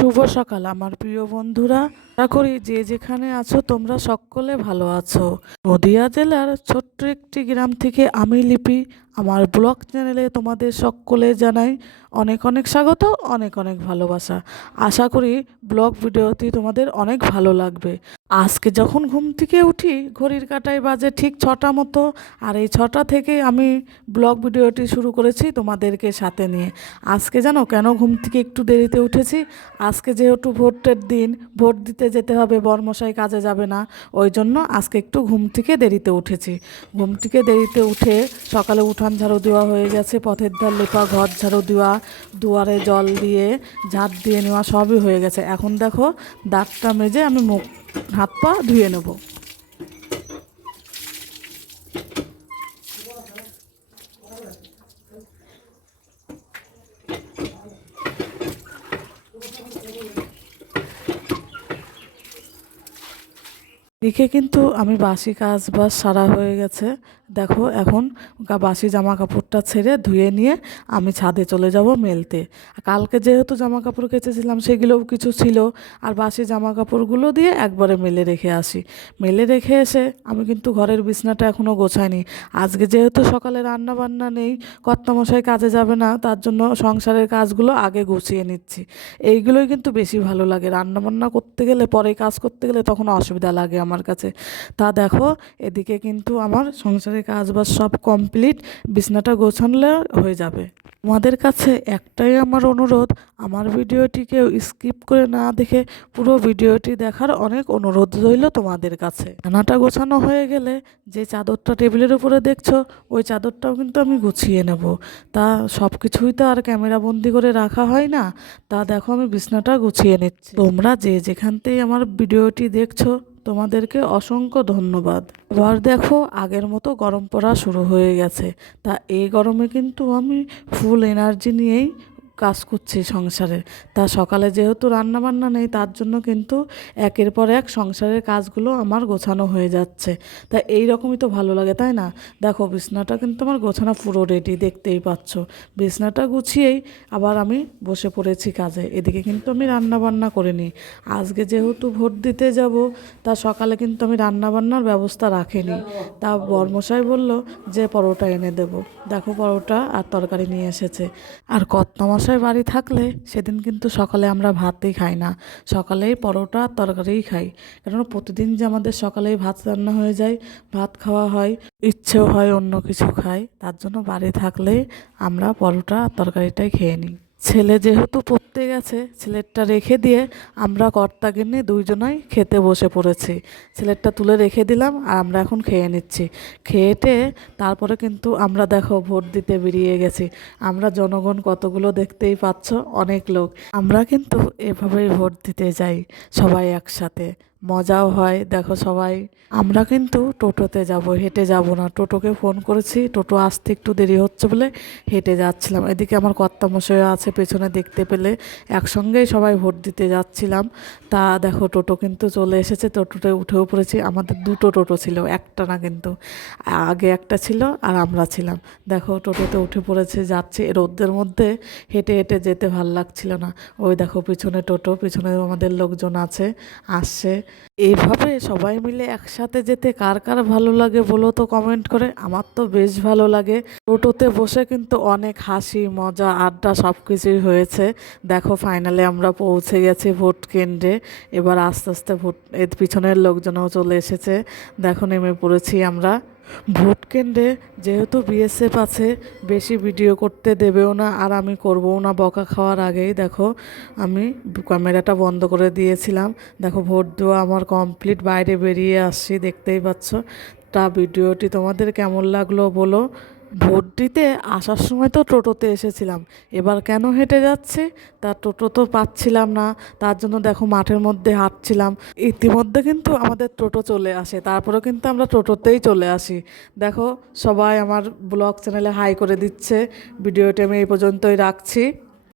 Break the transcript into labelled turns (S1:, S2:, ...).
S1: শুভ সকাল, আমার প্রিয় বন্ধুরা। আশা করি যে যেখানে আছো, তোমরা সকলে ভালো আছো। নদিয়া জেলার ছোট্ট একটি গ্রাম থেকে আমি লিপি। আমার ব্লগ চ্যানেলে তোমাদের সকলে জানাই অনেক অনেক স্বাগত, অনেক অনেক ভালোবাসা। আশা করি ব্লগ ভিডিওটি তোমাদের অনেক ভালো লাগবে। আজকে যখন ঘুম থেকে উঠি, ঘড়ির কাটায় বাজে ঠিক ছটা মতো, আর এই ছটা থেকে আমি ব্লগ ভিডিওটি শুরু করেছি তোমাদেরকে সাথে নিয়ে। আজকে জানো কেন ঘুম থেকে একটু দেরিতে উঠেছি? আজকে যেহেতু ভোটের দিন ভোট দিতে যেতে হবে, বরমশাই কাজে যাবে না, ওই জন্য আজকে একটু ঘুম থেকে দেরিতে উঠেছি। ঘুম থেকে দেরিতে উঠে সকালে উঠান ঝাড়ু দেওয়া হয়ে গেছে, পথের ধার লেপা, ঘর ঝাড়ু দেওয়া, দুয়ারে জল দিয়ে, ঝাঁট দিয়ে নেওয়া সবই হয়ে গেছে। এখন দেখো, দাঁতটা মেজে আমি মুখ হাত পা ধুয়ে নেব। দেখে কিন্তু আমি বাসি কাজ বাস সারা হয়ে গেছে। দেখো এখন বাসি জামা কাপড়টা ছেড়ে ধুয়ে নিয়ে আমি ছাদে চলে যাব মেলতে। কালকে যেহেতু জামা কাপড় কেচেছিলাম, সেগুলোও কিছু ছিল। আর বাসি জামা কাপড়গুলো দিয়ে একবারে মেলে রেখে আসি। মেলে রেখে এসে আমি কিন্তু ঘরের বিছনাটা এখনও গোছাইনি। আজকে যেহেতু সকালে রান্না বান্না নেই, কর্তামশাই কাজে যাবে না, তার জন্য সংসারের কাজগুলো আগে গুছিয়ে নিচ্ছি। এইগুলোই কিন্তু বেশি ভালো লাগে। রান্না বান্না করতে গেলে, পরে কাজ করতে গেলে তখন অসুবিধা লাগে আমার কাছে। তা দেখো, এদিকে কিন্তু আমার সংসারের কাজ বাজ সব কমপ্লিট বিছনাটা গোছানলে হয়ে যাবে। তোমাদের কাছে একটাই আমার অনুরোধ, আমার ভিডিওটি কেউ স্কিপ করে না দেখে পুরো ভিডিওটি দেখার অনেক অনুরোধ রইল তোমাদের কাছে। রান্নাটা গোছানো হয়ে গেলে যে চাদরটা টেবিলের উপরে দেখছ, ওই চাদরটাও কিন্তু আমি গুছিয়ে নেব। তা সব কিছুই তো আর ক্যামেরা বন্দি করে রাখা হয় না, তা দেখো আমি বিছনাটা গুছিয়ে নিচ্ছি। তোমরা যে যেখান যেখানতেই আমার ভিডিওটি দেখছ তোমাদেরকে অসংখ্য ধন্যবাদ। এবার দেখো, আগের মতো গরম পড়া শুরু হয়ে গেছে। তা এই গরমে কিন্তু আমি ফুল এনার্জি নিয়েই কাজ করছি সংসারে। তা সকালে যেহেতু রান্না বান্না নেই, তার জন্য কিন্তু একের পর এক সংসারের কাজগুলো আমার গোছানো হয়ে যাচ্ছে। তা এই রকমই তো ভালো লাগে, তাই না? দেখো, বিছনাটা কিন্তু আমার গোছানো পুরো রেডি দেখতেই পাচ্ছ। বিছনাটা গুছিয়েই আবার আমি বসে পড়েছি কাজে। এদিকে কিন্তু আমি রান্না বান্না করিনি আজকে যেহেতু ভোট দিতে যাব, তা সকালে কিন্তু আমি রান্না বান্নার ব্যবস্থা রাখিনি। তা বর্মশাই বলল যে পরোটা এনে দেব। দেখো, পরোটা আর তরকারি নিয়ে এসেছে। আর কর্তামশাই বাড়ি থাকলে সেদিন কিন্তু সকালে আমরা ভাতই খাই না। সকালেই পরোটা আর তরকারিই খাই। কারণ প্রতিদিন যে আমাদের সকালেই ভাত রান্না হয়ে যায়, ভাত খাওয়া হয়, ইচ্ছেও হয় অন্য কিছু খাই তার জন্য বাড়ি থাকলে আমরা পরোটা আর তরকারিটাই খেয়ে নিই। ছেলে যেহেতু পড়তে গেছে, ছেলেরটা রেখে দিয়ে আমরা কর্তাকে নিয়ে দুইজনাই খেতে বসে পড়েছি। ছেলেরটা তুলে রেখে দিলাম আর আমরা এখন খেয়ে নিচ্ছি। খেয়েটে তারপরে কিন্তু আমরা দেখো ভোট দিতে বেরিয়ে গেছি। আমরা জনগণ কতগুলো দেখতেই পাচ্ছ, অনেক লোক। আমরা কিন্তু এভাবেই ভোট দিতে যাই সবাই একসাথে। মজাও হয়। দেখো সবাই। আমরা কিন্তু টোটোতে যাব, হেঁটে যাব না। টোটোকে ফোন করেছি, টোটো আসতে একটু দেরি হচ্ছে বলে হেঁটে যাচ্ছিলাম। এদিকে আমার কর্তামশাই আছে পেছনে দেখতে পেলে। একসঙ্গেই সবাই ভোট দিতে যাচ্ছিলাম। তা দেখো টোটো কিন্তু চলে এসেছে। টোটোতে উঠেও পড়েছি। আমাদের দুটো টোটো ছিল, একটা না কিন্তু আগে একটা ছিল আর আমরা ছিলাম। দেখো টোটোতে উঠে পড়েছে, যাচ্ছে। রোদের মধ্যে হেঁটে হেঁটে যেতে ভালো লাগছিল না। ওই দেখো পিছনে টোটো পিছনে আমাদের লোকজন আছে, আসছে। এইভাবে সবাই মিলে একসাথে যেতে কার কার ভালো লাগে বলো তো কমেন্ট করে? আমার তো বেশ ভালো লাগে। টোটোতে বসে কিন্তু অনেক হাসি, মজা, আড্ডা সব কিছুই হয়েছে। দেখো ফাইনালে আমরা পৌঁছে গেছি ভোট কেন্দ্রে। এবার আস্তে আস্তে ভোট, এর পিছনের লোকজনও চলে এসেছে। দেখো নেমে পড়েছি আমরা। ভোট কেন্দ্রে যেহেতু বিএসএফ আছে, বেশি ভিডিও করতে দেবেও না আর আমি করবও না। বকা খাওয়ার আগেই দেখো, আমি ক্যামেরাটা বন্ধ করে দিয়েছিলাম। দেখো, ভোট দেওয়া আমার কমপ্লিট, বাইরে বেরিয়ে আসছি, দেখতেই পাচ্ছ। তা ভিডিওটি তোমাদের কেমন লাগল বলো? ভোট দিতে আসার সময় তো টোটোতে এসেছিলাম। এবার কেন হেঁটে যাচ্ছে? তা টোটো তো পাচ্ছিলাম না। তার জন্য দেখো মাঠের মধ্যে হাঁটছিলাম। ইতিমধ্যে কিন্তু আমাদের টোটো চলে আসে। তারপরেও কিন্তু আমরা টোটোতেই চলে আসি। দেখো, সবাই আমার ব্লগ চ্যানেলে হাই করে দিচ্ছে। ভিডিওটি আমি এই পর্যন্তই রাখছি।